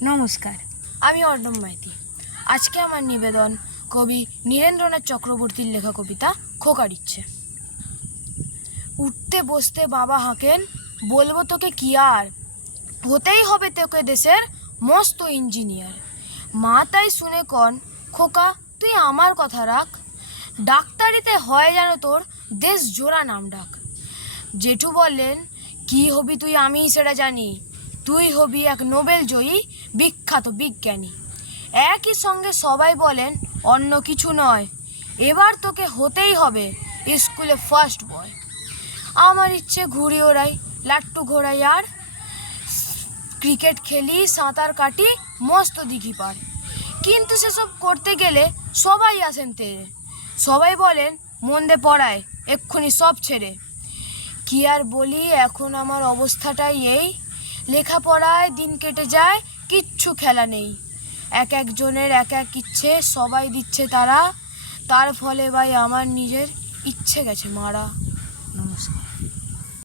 নমস্কার, আমি অর্ণব মাইতি। আজকে আমার নিবেদন কবি নীরেন্দ্রনাথ চক্রবর্তীর লেখা কবিতা খোকার ইচ্ছে। উঠতে বসতে বাবা হাঁকেন, বলবো তোকে কি আর, হতেই হবে তোকে দেশের মস্ত ইঞ্জিনিয়ার। মা তাই শুনে কন, খোকা তুই আমার কথা রাখ, ডাক্তারিতে হয় যেন তোর দেশ জোড়া নাম ডাক। জেঠু বললেন, কি হবি তুই আমি সেটা জানি, তুই হবি এক নোবেল জয়ী বিখ্যাত বিজ্ঞানী। একই সঙ্গে সবাই বলেন, অন্য কিছু নয়, এবার তোকে হতেই হবে স্কুলে ফার্স্ট বয়। আমার ইচ্ছে ঘুড়ি ওড়াই, লাট্টু ঘোড়াই, আর ক্রিকেট খেলি, সাঁতার কাটি, মস্ত দিঘি পার। কিন্তু সেসব করতে গেলে সবাই আসেন তেরে, সবাই বলেন মন দে পড়ায়, এক্ষুনি সব ছেড়ে। কি আর বলি, এখন আমার অবস্থাটাই এই, লেখাপড়ায় দিন কেটে যায়, কিচ্ছু খেলা নেই। এক একজনের এক এক ইচ্ছে সবাই দিচ্ছে তারা, তার ফলে ভাই আমার নিজের ইচ্ছে গেছে মারা।